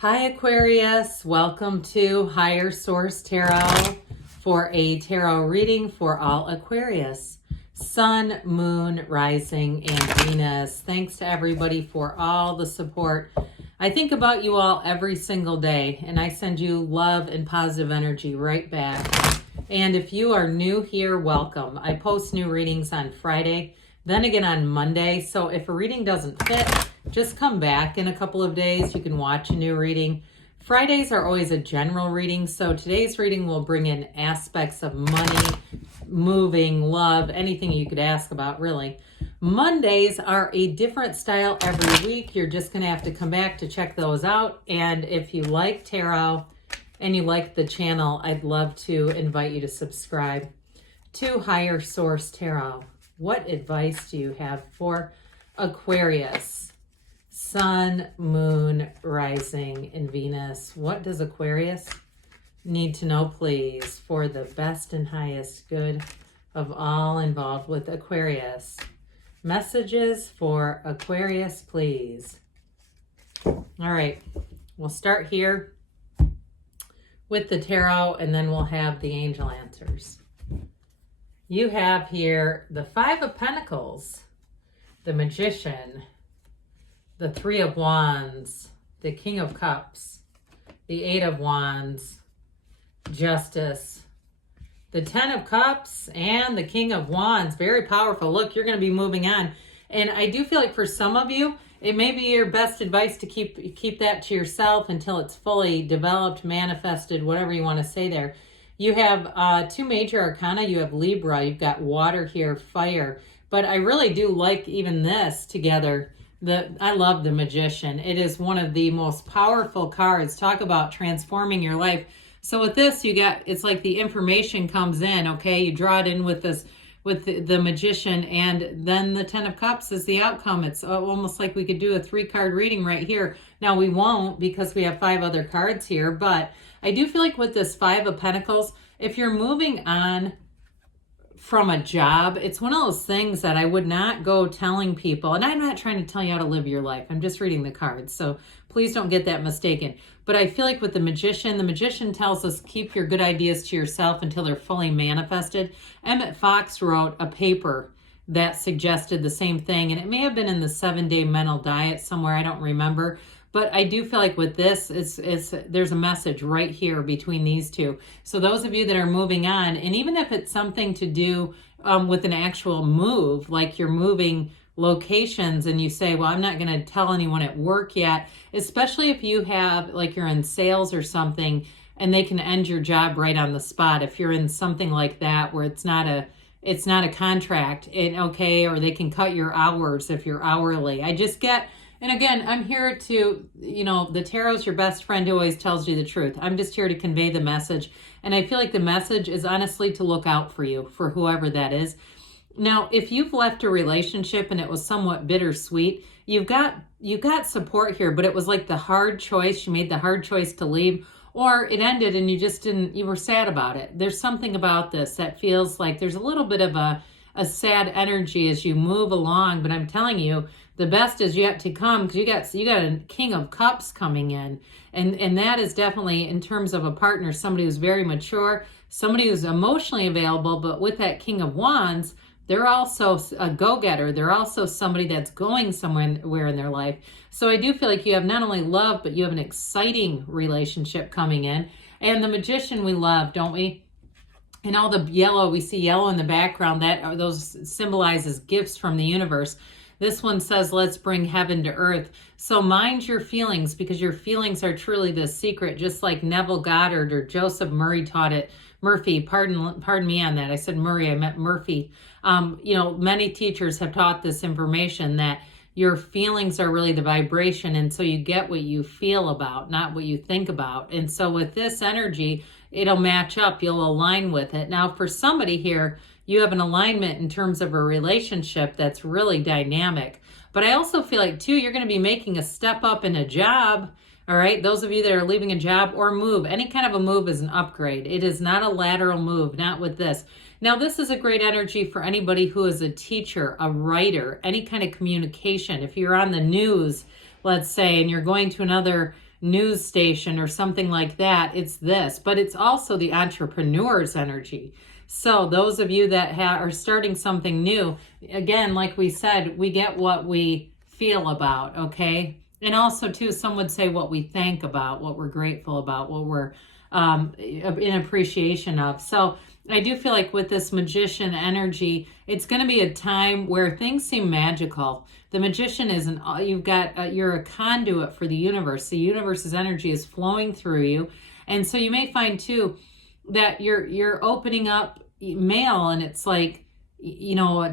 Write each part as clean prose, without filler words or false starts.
Hi Aquarius, welcome to Higher Source Tarot for a tarot reading for all Aquarius. Sun, Moon, Rising, and Venus. Thanks to everybody for all the support. I think about you all every single day, and I send you love and positive energy right back. And if you are new here, welcome. I post new readings on Friday, then again on Monday. So if a reading doesn't fit, just come back in a couple of days. You can watch a new reading. Fridays are always a general reading, so today's reading will bring in aspects of money, moving, love, anything you could ask about, really. Mondays are a different style every week. You're just going to have to come back to check those out. And if you like tarot and you like the channel, I'd love to invite you to subscribe to Higher Source Tarot. What advice do you have for Aquarius? Sun, Moon, Rising, and Venus. What does Aquarius need to know, please, for the best and highest good of all involved with Aquarius? Messages for Aquarius, please. All right, we'll start here with the tarot, and then we'll have the angel answers. You have here the Five of Pentacles, the Magician, the Three of Wands, the King of Cups, the Eight of Wands, Justice, the Ten of Cups, and the King of Wands. Very powerful. Look, you're going to be moving on. And I do feel like for some of you, it may be your best advice to keep that to yourself until it's fully developed, manifested, whatever you want to say there. You have two major arcana. You have Libra. You've got water here, fire. But I really do like even this together. I love the Magician. It is one of the most powerful cards. Talk about transforming your life. So with this, it's like the information comes in, okay? You draw it in with this, with the Magician, and then the Ten of Cups is the outcome. It's almost like we could do a 3-card reading right here. Now we won't because we have 5 other cards here, but I do feel like with this Five of Pentacles, if you're moving on from a job, it's one of those things that I would not go telling people, and I'm not trying to tell you how to live your life. I'm just reading the cards, so please don't get that mistaken. But I feel like with the Magician tells us keep your good ideas to yourself until they're fully manifested. Emmett Fox wrote a paper that suggested the same thing, and it may have been in the 7-Day Mental Diet somewhere, I don't remember. But I do feel like with this, there's a message right here between these two. So those of you that are moving on, and even if it's something to do with an actual move, like you're moving locations and you say, well, I'm not going to tell anyone at work yet, especially if you have, like you're in sales or something, and they can end your job right on the spot. If you're in something like that where it's not a contract, or they can cut your hours if you're hourly. And again, I'm here to, the tarot's your best friend who always tells you the truth. I'm just here to convey the message. And I feel like the message is honestly to look out for you, for whoever that is. Now, if you've left a relationship and it was somewhat bittersweet, you've got support here, but it was like the hard choice. You made the hard choice to leave, or it ended and you were sad about it. There's something about this that feels like there's a little bit of a sad energy as you move along, but I'm telling you, the best is yet to come, because you got a King of Cups coming in, and that is definitely, in terms of a partner, somebody who's very mature, somebody who's emotionally available. But with that King of Wands, they're also a go-getter. They're also somebody that's going somewhere in their life. So I do feel like you have not only love, but you have an exciting relationship coming in. And the Magician we love, don't we? And all the yellow, we see yellow in the background, those symbolizes gifts from the universe. This one says, let's bring heaven to earth. So mind your feelings, because your feelings are truly the secret, just like Neville Goddard or Joseph Murray taught it. Murphy, pardon me on that. I said Murray, I meant Murphy. Many teachers have taught this information that your feelings are really the vibration. And so you get what you feel about, not what you think about. And so with this energy, it'll match up. You'll align with it. Now, for somebody here, you have an alignment in terms of a relationship that's really dynamic. But I also feel like, too, you're going to be making a step up in a job. All right. Those of you that are leaving a job or move, any kind of a move is an upgrade. It is not a lateral move, not with this. Now, this is a great energy for anybody who is a teacher, a writer, any kind of communication. If you're on the news, let's say, and you're going to another news station or something like that, it's this. But it's also the entrepreneur's energy. So those of you that are starting something new, again, like we said, we get what we feel about, okay? And also, too, some would say what we think about, what we're grateful about, what we're in appreciation of. So I do feel like with this magician energy, it's going to be a time where things seem magical. The magician isn't, you're a conduit for the universe. The universe's energy is flowing through you. And so you may find too that you're opening up mail, and it's like,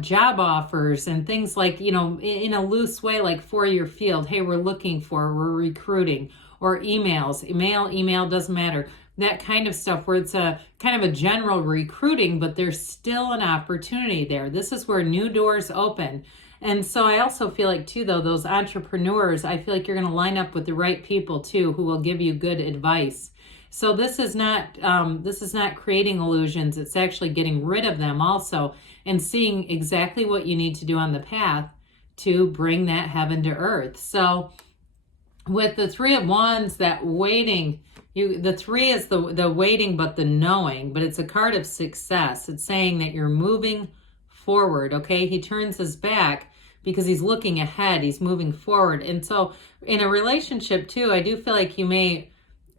job offers and things like, in a loose way, like for your field. Hey, we're recruiting, or emails, email, doesn't matter. That kind of stuff where it's a kind of a general recruiting, but there's still an opportunity there. This is where new doors open. And so I also feel like too, though, those entrepreneurs, I feel like you're going to line up with the right people too, who will give you good advice. So this is not creating illusions. It's actually getting rid of them also, and seeing exactly what you need to do on the path to bring that heaven to earth. So with the Three of Wands, that waiting, the three is the waiting, but the knowing, but it's a card of success. It's saying that you're moving forward, okay? He turns his back because he's looking ahead. He's moving forward. And so in a relationship too, I do feel like you may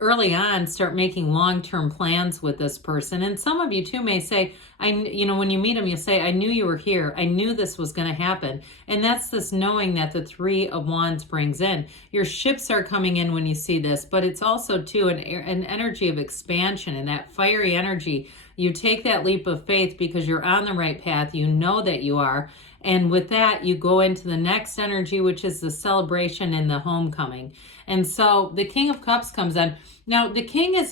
early on start making long-term plans with this person. And some of you too may say, when you meet them, you'll say, I knew you were here. I knew this was going to happen. And that's this knowing that the Three of Wands brings in. Your ships are coming in when you see this, but it's also too an energy of expansion, and that fiery energy. You take that leap of faith because you're on the right path. You know that you are. And with that, you go into the next energy, which is the celebration and the homecoming. And so the King of Cups comes in. Now, the King is,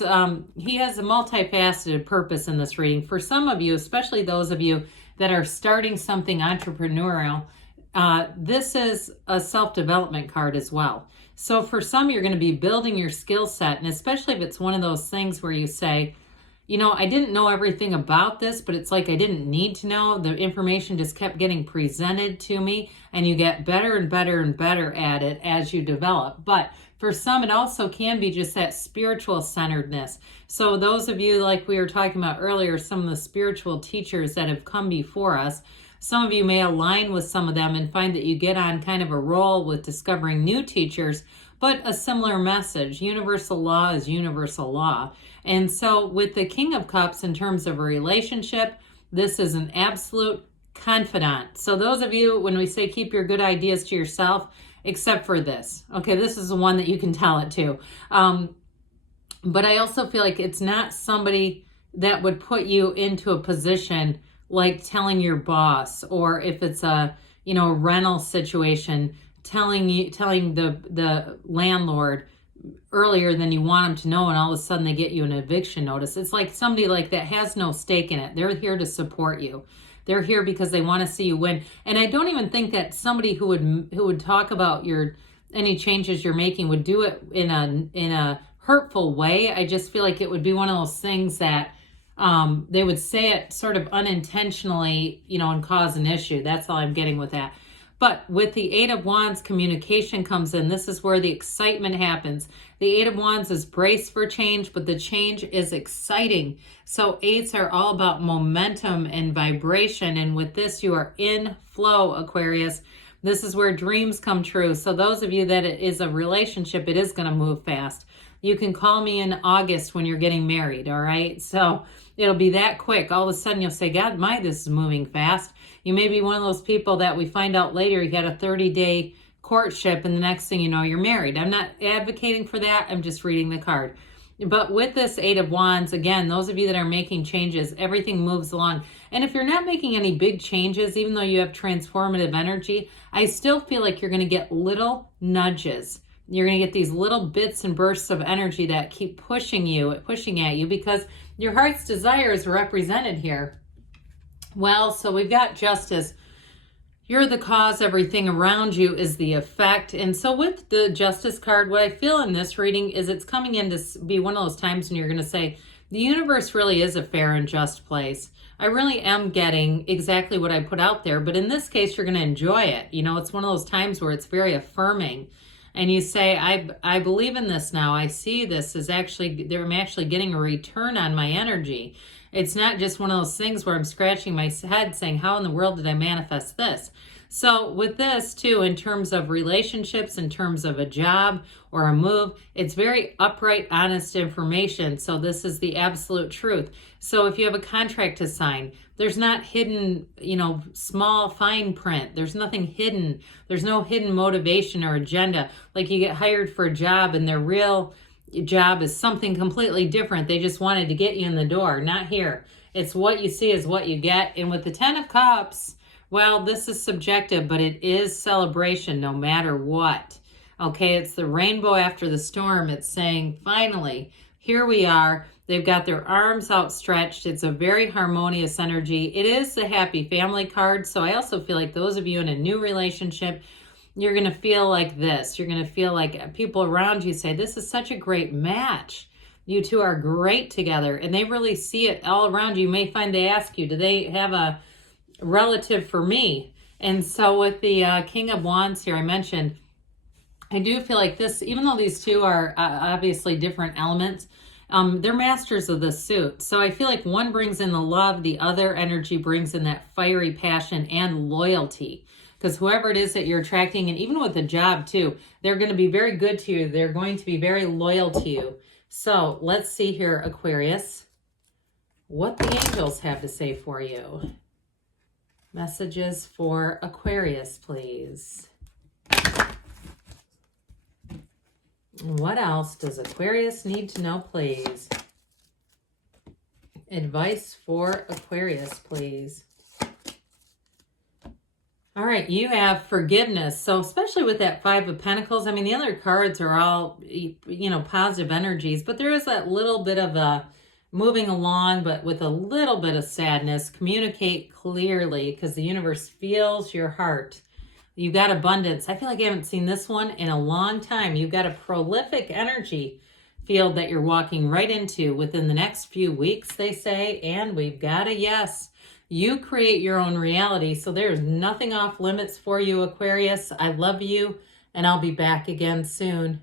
he has a multifaceted purpose in this reading. For some of you, especially those of you that are starting something entrepreneurial, this is a self-development card as well. So for some, you're going to be building your skill set. And especially if it's one of those things where you say, I didn't know everything about this, but it's like I didn't need to know. The information just kept getting presented to me, and you get better and better and better at it as you develop. But for some, it also can be just that spiritual centeredness. So those of you, like we were talking about earlier, some of the spiritual teachers that have come before us, some of you may align with some of them and find that you get on kind of a roll with discovering new teachers, but a similar message. Universal law is universal law. And so with the King of Cups, in terms of a relationship, this is an absolute confidant. So those of you, when we say keep your good ideas to yourself, except for this. Okay, this is the one that you can tell it to. But I also feel like it's not somebody that would put you into a position like telling your boss, or if it's a, rental situation, telling the landlord earlier than you want them to know, and all of a sudden they get you an eviction notice. It's like somebody like that has no stake in it. They're here to support you. They're here because they want to see you win. And I don't even think that somebody who would talk about any changes you're making would do it in a hurtful way. I just feel like it would be one of those things that they would say it sort of unintentionally, and cause an issue. That's all I'm getting with that. But with the Eight of Wands, communication comes in. This is where the excitement happens. The Eight of Wands is brace for change, but the change is exciting. So eights are all about momentum and vibration. And with this, you are in flow, Aquarius. This is where dreams come true. So those of you that it is a relationship, it is going to move fast. You can call me in August when you're getting married, all right? So it'll be that quick. All of a sudden you'll say, God, this is moving fast. You may be one of those people that we find out later you had a 30-day courtship, and the next thing you know, you're married. I'm not advocating for that. I'm just reading the card. But with this Eight of Wands, again, those of you that are making changes, everything moves along. And if you're not making any big changes, even though you have transformative energy, I still feel like you're going to get little nudges. You're going to get these little bits and bursts of energy that keep pushing at you, because your heart's desire is represented here. Well, so we've got Justice. You're the cause, everything around you is the effect. And so with the Justice card, what I feel in this reading is it's coming in to be one of those times when you're going to say, the universe really is a fair and just place. I really am getting exactly what I put out there. But in this case, you're going to enjoy it. It's one of those times where it's very affirming. And you say, I believe in this now. I see this as actually, I'm actually getting a return on my energy. It's not just one of those things where I'm scratching my head saying, how in the world did I manifest this? So with this too, in terms of relationships, in terms of a job or a move, it's very upright, honest information. So this is the absolute truth. So if you have a contract to sign, there's not hidden, small fine print. There's nothing hidden. There's no hidden motivation or agenda. Like you get hired for a job and their real job is something completely different. They just wanted to get you in the door. Not here. It's what you see is what you get. And with the 10 of Cups, well, this is subjective, but it is celebration no matter what. Okay, it's the rainbow after the storm. It's saying, finally, here we are. They've got their arms outstretched. It's a very harmonious energy. It is the happy family card. So I also feel like those of you in a new relationship, you're going to feel like this. You're going to feel like people around you say, this is such a great match. You two are great together. And they really see it all around you. You may find they ask you, do they have a relative for me? And so with the King of Wands here, I mentioned, I do feel like this, even though these two are obviously different elements, they're masters of the suit. So I feel like one brings in the love, the other energy brings in that fiery passion and loyalty. Because whoever it is that you're attracting, and even with the job too, they're going to be very good to you. They're going to be very loyal to you. So let's see here, Aquarius, what the angels have to say for you. Messages for Aquarius, please. What else does Aquarius need to know, please? Advice for Aquarius, please. All right, you have forgiveness. So especially with that Five of Pentacles, I mean, the other cards are all, positive energies, but there is that little bit of a moving along, but with a little bit of sadness. Communicate clearly because the universe feels your heart. You've got abundance. I feel like I haven't seen this one in a long time. You've got a prolific energy field that you're walking right into within the next few weeks, they say, and we've got a yes. You create your own reality, so there's nothing off limits for you, Aquarius. I love you, and I'll be back again soon.